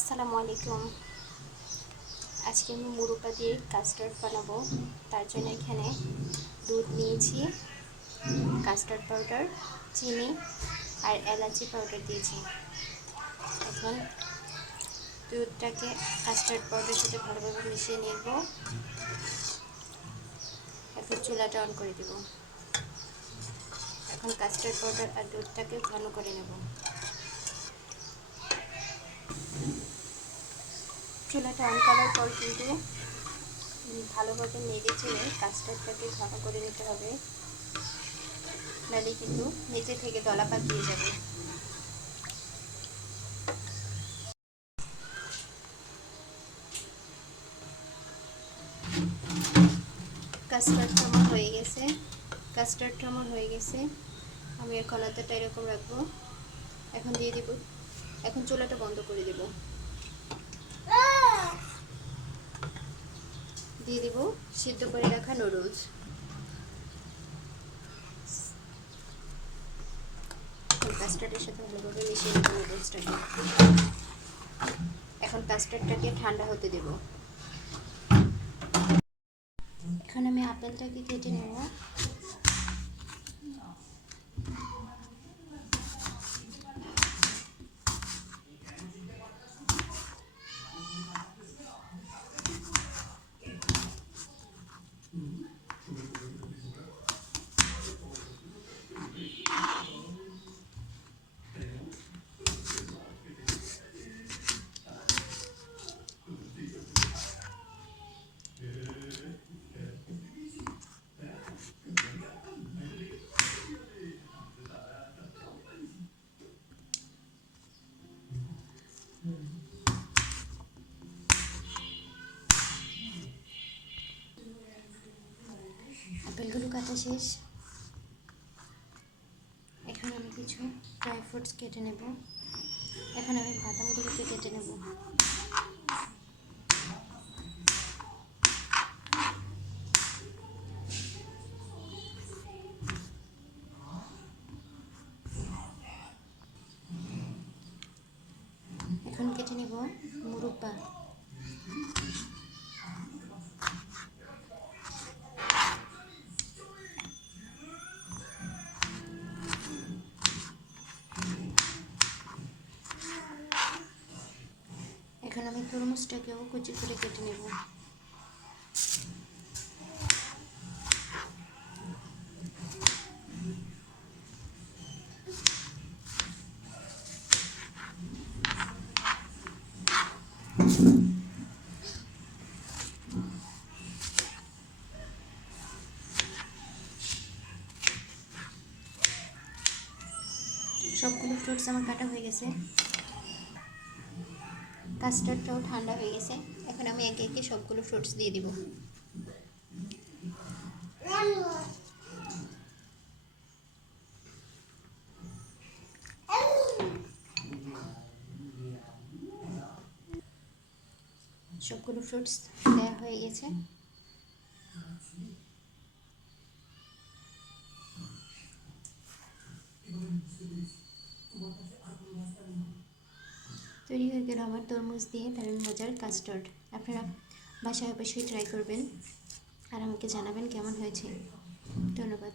আসসালামু আলাইকুম। আজকে আমি মুরব্বা দিয়ে কাস্টার্ড বানাবো। তার জন্য এখানে দুধ নিয়েছি, কাস্টার্ড পাউডার, চিনি আর এলাচি পাউডার দিয়েছি। এখন দুধটাকে কাস্টার্ড পাউডারের সাথে ভালোভাবে মিশিয়ে নেব। এখন চুলাটা অন করে দেব। এখন কাস্টার্ড পাউডার আর দুধটাকে ঘন করে নেব। চুলাটা অন করার পর কিন্তু ভালোভাবে নেড়ে চেড়ে কাস্টার্ডটাকে ঘন করে নিতে হবে, নাহলে কিন্তু নিচে থেকে দলা পাকিয়ে যাবে। কাস্টার্ডটা আমার হয়ে গেছে। আমি এর কলাতাটা এরকম রাখবো। এখন দিয়ে দিব। এখন চুলাটা বন্ধ করে দেব। দিয়ে দিব সিদ্ধ করে রাখা নুডলস। কাস্টার্ডের সাথে ভালোভাবে মিশিয়ে নেব নুডলসটাকে। এখন কাস্টার্ডটাকে ঠান্ডা হতে দেব। এখন আমি আপেলটাকে কেটে নেব। আপেলগুলো কাটা শেষ। এখন আমি কিছু ড্রাই ফ্রুটস কেটে নেব। এখন আমি বাদামগুলোকে কেটে নেব। এখন কেটে নেব মুরব্বা। এখন আমি তরমুজটাকেও কুচি করে কেটে নেব। সবগুলো ফ্রুটস আমার কাটা হয়ে গেছে। কাস্টার্ডটাও ঠান্ডা হয়ে গেছে। এখন আমি একে একে সবগুলো ফ্রুটস দিয়ে দিব। সবগুলো ফ্রুটস দেওয়া হয়ে গেছে। তৈরি হয়ে গেল আমার তরমুজ দিয়ে দারুণ মজার কাস্টার্ড। আপনারা বাসায় অবশ্যই ট্রাই করবেন আর আমাকে জানাবেন কেমন হয়েছে। ধন্যবাদ।